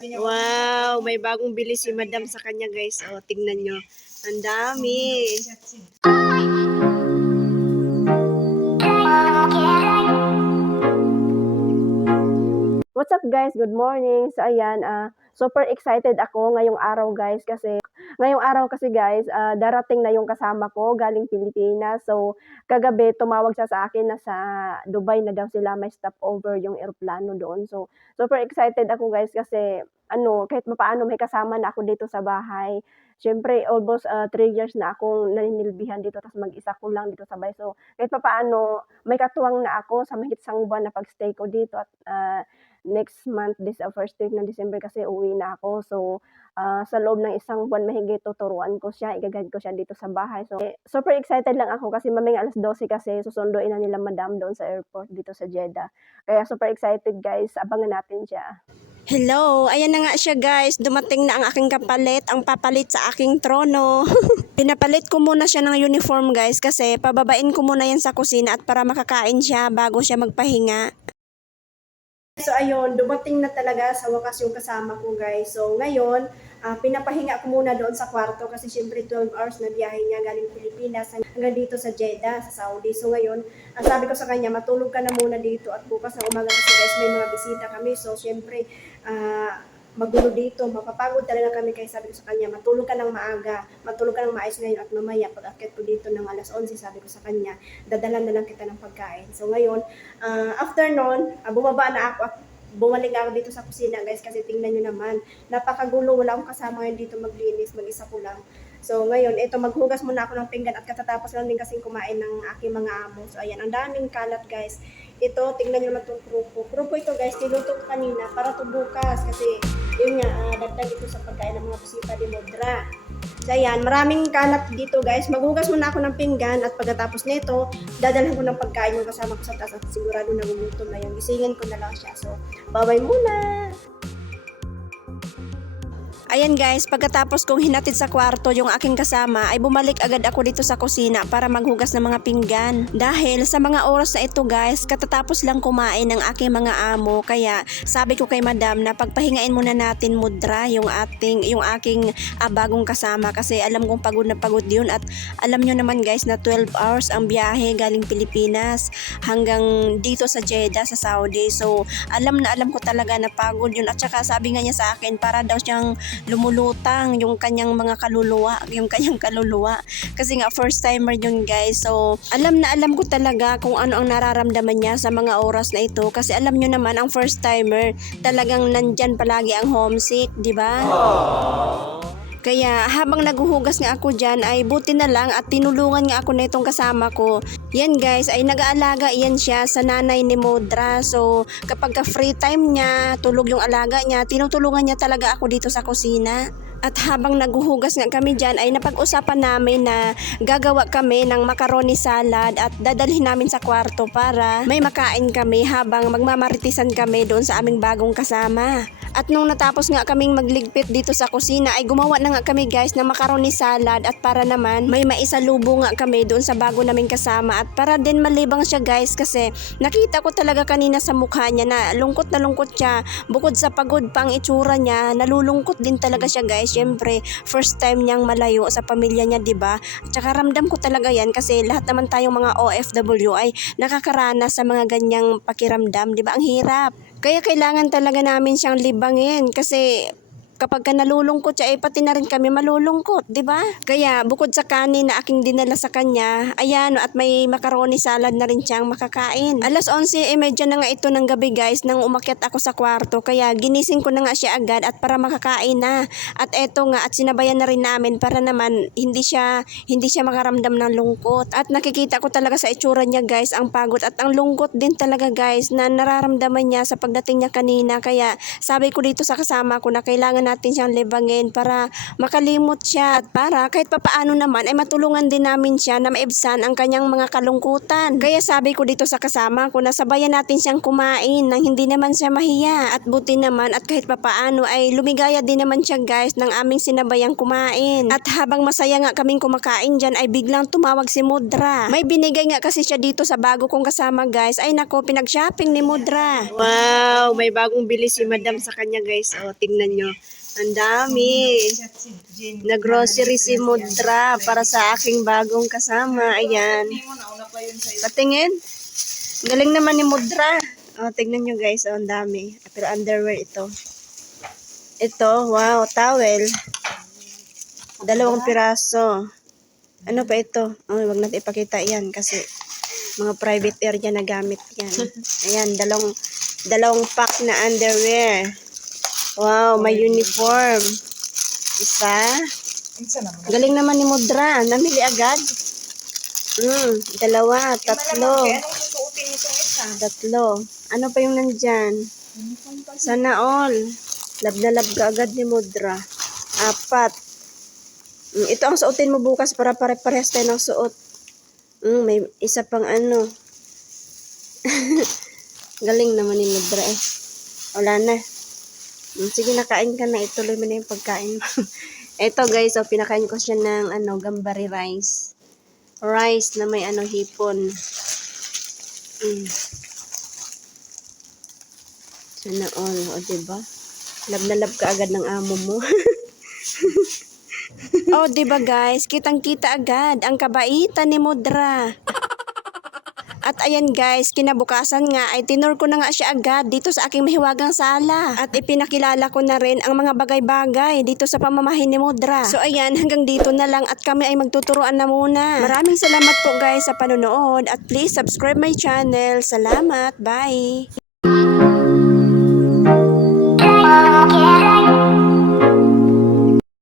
Wow, may bagong bili si Madam sa kanya, guys. Oh, tingnan nyo. Ang dami. What's up, guys? Good morning. So ayan, super excited ako ngayong araw, guys, kasi guys, darating na yung kasama ko galing Pilipinas. So kagabi tumawag siya sa akin na sa Dubai na daw sila, may stopover yung eroplano doon. So super excited ako, guys, kasi kahit papaano may kasama na ako dito sa bahay. Siyempre, almost 3 years na akong naninilbihan dito, tapos mag-isa ko lang dito sa bahay. So, kahit papaano, may katuwang na ako sa mahigit isang buwan na pag-stay ko dito, at next month, first week ng December kasi uwi na ako. So, sa loob ng isang buwan mahigit, tuturuan ko siya, i-guide ko siya dito sa bahay. So, super excited lang ako kasi mamaya 12:00 kasi susunduin na nila Madam doon sa airport dito sa Jeddah. Kaya super excited, guys, abangan natin siya. Hello! Ayan na nga siya, guys. Dumating na ang aking kapalit, ang papalit sa aking trono. Pinapalit ko muna siya ng uniform, guys, kasi pababain ko muna yan sa kusina at para makakain siya bago siya magpahinga. So ayun, dumating na talaga sa wakas yung kasama ko, guys. So ngayon, pinapahinga ko muna doon sa kwarto kasi syempre 12 hours na biyahe niya galing Pilipinas hanggang dito sa Jeddah, sa Saudi. So ngayon, ang sabi ko sa kanya, matulog ka na muna dito at bukas ng umaga kasi, guys, may mga bisita kami. So syempre, magulo dito, mapapagod talaga kami, kaya sabi ko sa kanya, matulog ka ng maaga, matulog ka ng maayos ngayon, at mamaya pag akit ko dito ng 11:00, sabi ko sa kanya, dadalan na lang kita ng pagkain. So ngayon, after nun, bumaba na ako at bumalik ako dito sa kusina, guys, kasi tingnan nyo naman, napakagulo, wala akong kasama ngayon dito maglinis, mag-isa ko lang. So ngayon, ito, maghugas muna ako ng pinggan at katatapos lang din kasing kumain ng aking mga amo. So ayan, ang daming kalat, guys. Ito, tingnan nyo naman itong krupo. Krupo ito, guys, niluto ko kanina para ito bukas kasi yun nga, dagdag ito sa pagkain ng mga bisita ni Modra. So ayan, maraming kalat dito, guys. Maghugas muna ako ng pinggan at pagkatapos nito, dadalhan ko ng pagkain yung kasama ko sa taas at sigurado na luluto na yun. Gisingin ko na lang siya. So, bye-bye muna! Ayan, guys, pagkatapos kong hinatid sa kwarto yung aking kasama ay bumalik agad ako dito sa kusina para maghugas ng mga pinggan. Dahil sa mga oras na ito, guys, katatapos lang kumain ng aking mga amo, kaya sabi ko kay Madam na pagpahingain muna natin, Modra, yung aking bagong kasama kasi alam kong pagod na pagod yun at alam nyo naman, guys, na 12 hours ang biyahe galing Pilipinas hanggang dito sa Jeddah, sa Saudi. So alam na alam ko talaga na pagod yun at saka sabi nga niya sa akin para daw siyang lumulutang yung kanyang kaluluwa kasi nga first timer yun, guys. So alam na alam ko talaga kung ano ang nararamdaman niya sa mga oras na ito kasi alam nyo naman ang first timer talagang nandyan palagi ang homesick, di ba? Kaya habang naghuhugas nga ako dyan ay buti na lang at tinulungan nga ako na itong kasama ko. Yan, guys, ay nag-aalaga yan siya sa nanay ni Modra. So kapag free time niya, tulog yung alaga niya, tinutulungan niya talaga ako dito sa kusina. At habang naghuhugas nga kami dyan ay napag-usapan namin na gagawa kami ng macaroni salad at dadalhin namin sa kwarto para may makain kami habang magmamaritisan kami doon sa aming bagong kasama. At nung natapos nga kaming magligpit dito sa kusina ay gumawa na nga kami, guys, ng macaroni salad at para naman may maisalubo nga kami doon sa bago naming kasama at para din malibang siya, guys, kasi nakita ko talaga kanina sa mukha niya na lungkot siya. Bukod sa pagod pa ang itsura niya, nalulungkot din talaga siya, guys. Syempre, first time niyang malayo sa pamilya niya, 'di ba? Tsaka ramdam ko talaga 'yan kasi lahat naman tayong mga OFW ay nakakaranas sa mga ganyang pakiramdam, 'di ba? Ang hirap. Kaya kailangan talaga namin siyang libangin kasi kapag ka nalulungkot siya, pati na rin kami malulungkot, di ba? Kaya bukod sa kanin na aking dinala sa kanya, ayan, at may macaroni salad na rin siyang makakain. 11:30 na nga ito ng gabi, guys, nang umakyat ako sa kwarto, kaya ginising ko na nga siya agad at para makakain na. At eto nga, at sinabayan na rin namin para naman hindi siya makaramdam ng lungkot. At nakikita ko talaga sa itsura niya, guys, ang pagod at ang lungkot din talaga, guys, na nararamdaman niya sa pagdating niya kanina. Kaya sabi ko dito sa kasama ko na kailangan natin siyang libangin para makalimot siya at para kahit papaano naman ay matulungan din namin siya na maibsan ang kanyang mga kalungkutan. Kaya sabi ko dito sa kasama ko na sabayan natin siyang kumain nang hindi naman siya mahiya at buti naman at kahit papaano ay lumigaya din naman siya guys ng aming sinabayang kumain. At habang masaya nga kaming kumakain dyan ay biglang tumawag si Mudra. May binigay nga kasi siya dito sa bago kong kasama guys. Ay nako, pinag-shopping ni Mudra. Wow, may bagong bili si Madam sa kanya guys. O, tingnan nyo. Ang dami. Nag-grocery si Mudra para sa aking bagong kasama. Ayan. Patingin. Galing naman ni Mudra. O, tingnan nyo guys. O, ang dami. Pero underwear ito. Ito, wow, towel. 2 piraso. Ano pa ito? Oh, wag natin ipakita yan kasi mga private area na gamit yan. Ayan, dalawang pack na underwear. Wow, may uniform. Isa. Galing naman ni Mudra. Namili agad. 2, 3. Ano pa yung nandyan? Sana all. Lab na lab ka agad ni Mudra. 4. Ito ang suotin mo bukas para pare-parehas tayo ng suot. May isa pang ano. Galing naman ni Mudra eh. Wala na. Sige, nakain ka na. Ituloy mo na yung pagkain mo. Ito guys, pinakain ko siya ng gambari rice. Rice na may hipon. Sana all. O, diba? Lab na lab ka agad ng amo mo. Oh, diba guys? Kitang-kita agad ang kabaitan ni Mudra. At ayan guys, kinabukasan nga ay tinur ko na nga siya agad dito sa aking mahiwagang sala. At ipinakilala ko na rin ang mga bagay-bagay dito sa pamamahay ni Mudra. So ayan, hanggang dito na lang at kami ay magtuturuan na muna. Maraming salamat po guys sa panonood at please subscribe my channel. Salamat, bye!